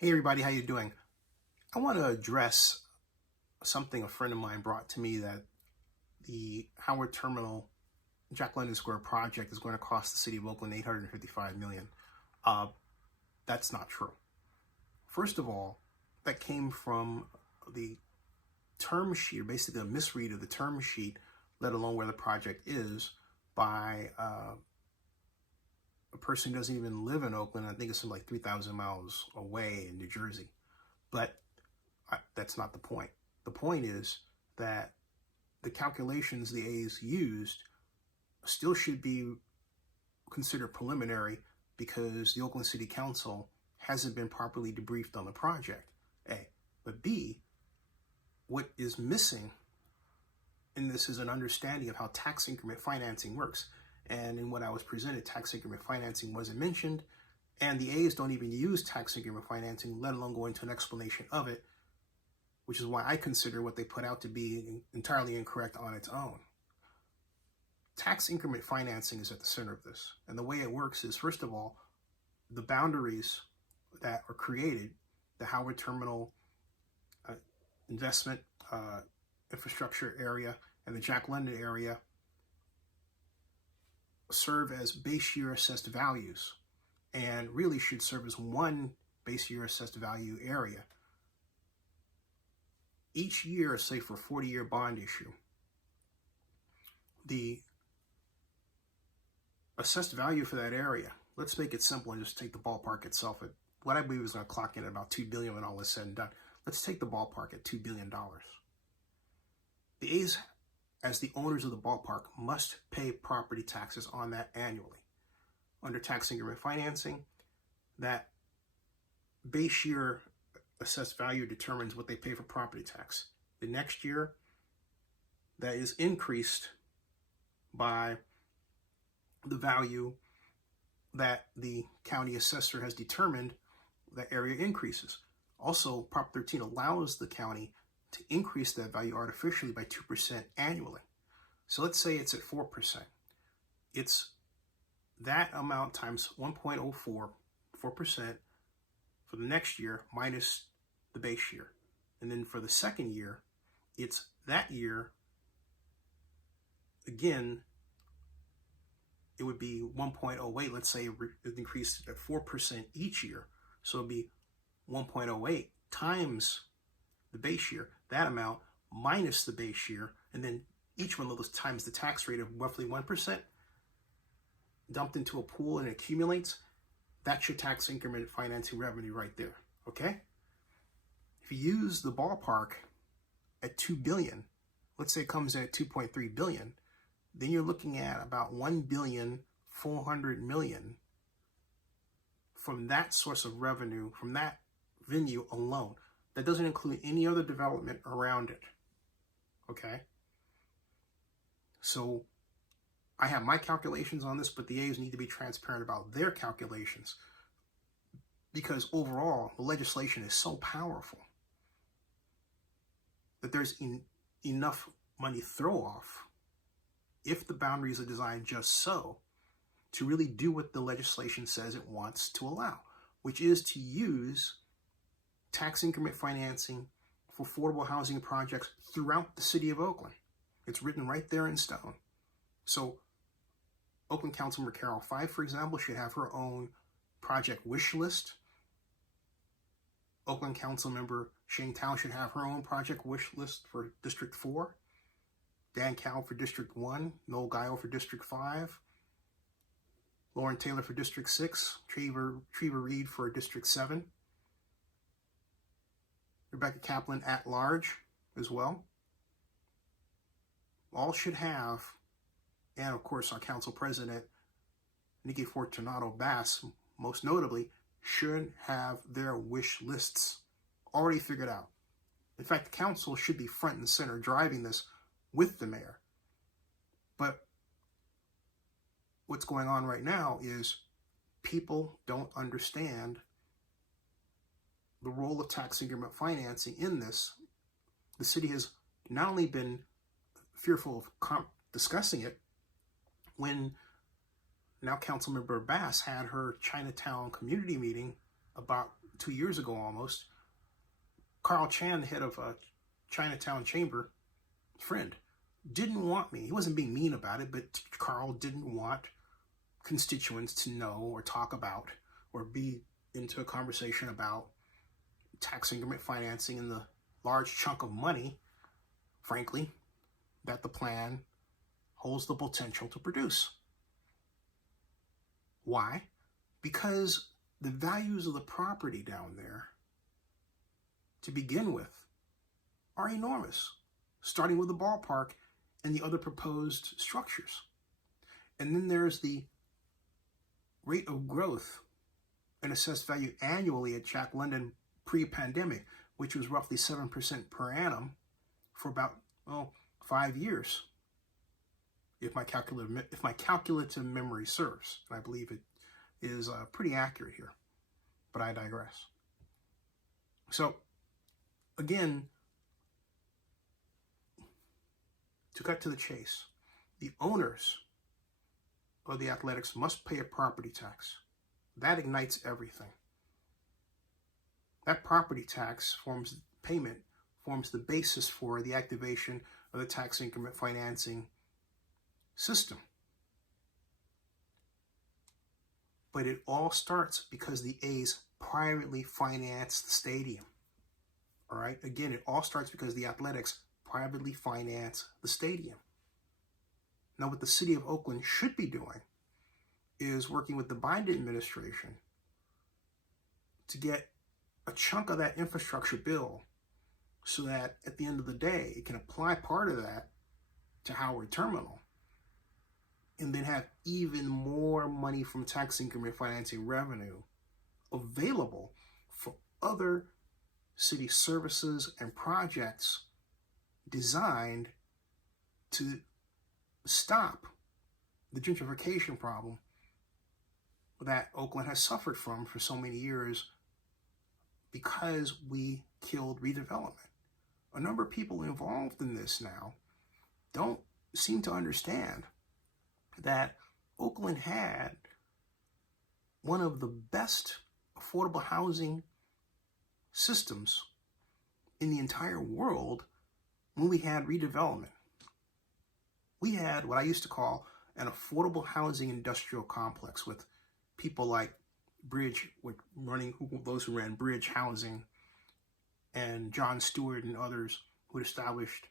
Hey everybody, how you doing? I want to address something a friend of mine brought to me, that the Howard Terminal Jack London Square project is going to cost the city of Oakland $855 million. That's not true. First of all, that came from the term sheet, or basically a misread of the term sheet, let alone where the project is, by a person who doesn't even live in Oakland. I think it's like 3,000 miles away in New Jersey. But that's not the point. The point is that the calculations the A's used still should be considered preliminary, because the Oakland City Council hasn't been properly debriefed on the project, A. But B, what is missing in this is an understanding of how tax increment financing works. And in what I was presented, tax increment financing wasn't mentioned, and the A's don't even use tax increment financing, let alone go into an explanation of it, which is why I consider what they put out to be entirely incorrect on its own. Tax increment financing is at the center of this. And the way it works is, first of all, the boundaries that are created, the Howard Terminal investment infrastructure area and the Jack London area, serve as base year assessed values, and really should serve as one base year assessed value area. Each year, say for a 40-year bond issue, the assessed value for that area, let's make it simple and just take the ballpark itself at what I believe is going to clock in at about $2 billion when all is said and done. Let's take the ballpark at $2 billion. The A's, as the owners of the ballpark, must pay property taxes on that annually. Under tax increment financing, that base year assessed value determines what they pay for property tax. The next year, that is increased by the value that the county assessor has determined that area increases. Also, Prop 13 allows the county to increase that value artificially by 2% annually. So let's say it's at 4%. It's that amount times 1.04, 4%, for the next year minus the base year. And then for the second year, it's that year, again, it would be 1.08. Let's say it increased at 4% each year. So it'd be 1.08 times the base year, that amount minus the base year, and then each one of those times the tax rate of roughly 1%, dumped into a pool and it accumulates. That's your tax increment financing revenue right there, okay? If you use the ballpark at $2 billion, let's say it comes in at $2.3 billion, then you're looking at about $1.4 billion from that source of revenue, from that venue alone. That doesn't include any other development around it, okay? So I have my calculations on this, but the A's need to be transparent about their calculations, because overall, the legislation is so powerful that there's enough money throw off, if the boundaries are designed just so, to really do what the legislation says it wants to allow, which is to use tax increment financing for affordable housing projects throughout the city of Oakland. It's written right there in stone. So Oakland Councilmember Carol Fife, for example, should have her own project wish list. Oakland Councilmember Shane Tao should have her own project wish list for District 4. Dan Cowell for District 1. Noel Guile for District 5. Lauren Taylor for District 6. Treva Reed for District 7. Rebecca Kaplan at large as well. All should have, and of course our council president, Nikki Fortunato Bass, most notably, should have their wish lists already figured out. In fact, the council should be front and center driving this with the mayor. But what's going on right now is people don't understand the role of tax increment financing in this. The city has not only been fearful of discussing it, when now Councilmember Bass had her Chinatown community meeting about 2 years ago almost, Carl Chan, head of Chinatown Chamber, friend, didn't want me. He wasn't being mean about it, but Carl didn't want constituents to know or talk about or be into a conversation about tax increment financing and the large chunk of money, frankly, that the plan holds the potential to produce. Why? Because the values of the property down there, to begin with, are enormous, starting with the ballpark and the other proposed structures. And then there's the rate of growth in assessed value annually at Jack London pre-pandemic, which was roughly 7% per annum for about 5 years, if my calculative memory serves. And I believe it is pretty accurate here, but I digress. So again, to cut to the chase, the owners of the athletics must pay a property tax. That ignites everything. That property tax forms the basis for the activation of the tax increment financing system. But it all starts because the A's privately financed the stadium. All right? Again, it all starts because the athletics privately finance the stadium. Now, what the city of Oakland should be doing is working with the Biden administration to get a chunk of that infrastructure bill so that at the end of the day, it can apply part of that to Howard Terminal and then have even more money from tax increment financing revenue available for other city services and projects designed to stop the gentrification problem that Oakland has suffered from for so many years because we killed redevelopment. A number of people involved in this now don't seem to understand that Oakland had one of the best affordable housing systems in the entire world when we had redevelopment. We had what I used to call an affordable housing industrial complex with people like those who ran Bridge Housing and John Stewart and others who established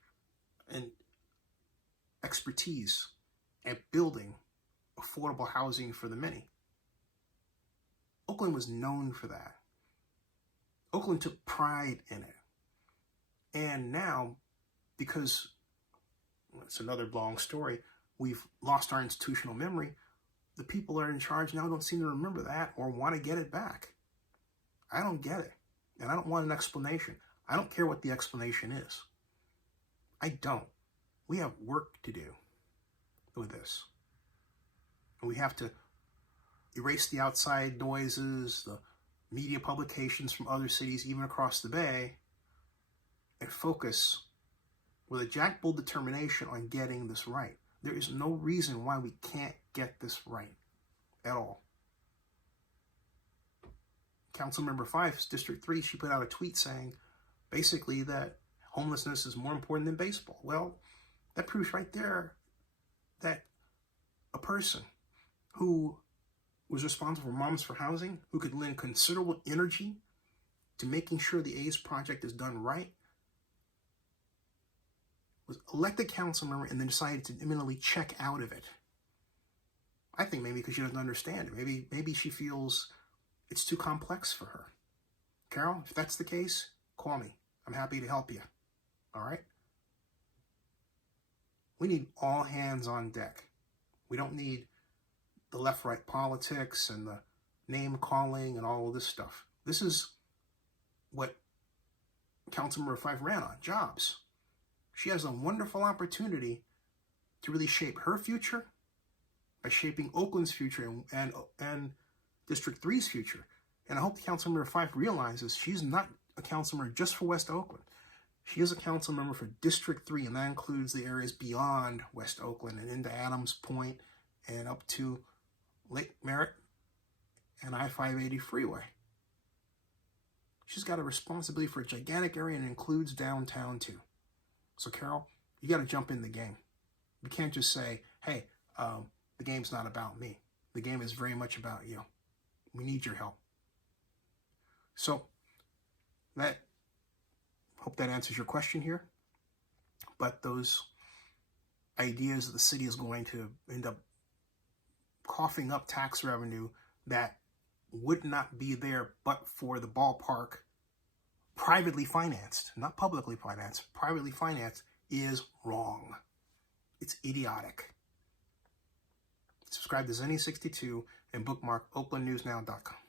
an expertise at building affordable housing for the many. Oakland was known for that. Oakland took pride in it. And now, because it's another long story, we've lost our institutional memory, the people that are in charge now don't seem to remember that or want to get it back. I don't get it. And I don't want an explanation. I don't care what the explanation is. I don't. We have work to do with this. And we have to erase the outside noises, the media publications from other cities, even across the Bay, and focus with a jackbull determination on getting this right. There is no reason why we can't get this right at all. Councilmember Fife's District 3, she put out a tweet saying basically that homelessness is more important than baseball. Well, that proves right there that a person who was responsible for Moms for Housing, who could lend considerable energy to making sure the A's project is done right, was elected council member and then decided to imminently check out of it. I think maybe because she doesn't understand it. Maybe she feels it's too complex for her. Carol, if that's the case, call me. I'm happy to help you. All right? We need all hands on deck. We don't need the left-right politics and the name-calling and all of this stuff. This is what Councilmember Fife ran on, jobs. She has a wonderful opportunity to really shape her future by shaping Oakland's future and District 3's future. And I hope Councilmember Fife realizes she's not a council member just for West Oakland. She is a council member for District 3, and that includes the areas beyond West Oakland and into Adams Point and up to Lake Merritt and I-580 freeway. She's got a responsibility for a gigantic area and includes downtown too. So Carol, you got to jump in the game. You can't just say, hey, the game's not about me. The game is very much about you. We need your help. So hope that answers your question here. But those ideas that the city is going to end up coughing up tax revenue that would not be there but for the ballpark privately financed, not publicly financed, privately financed, is wrong. It's idiotic. Subscribe to Zenny62 and bookmark oaklandnewsnow.com.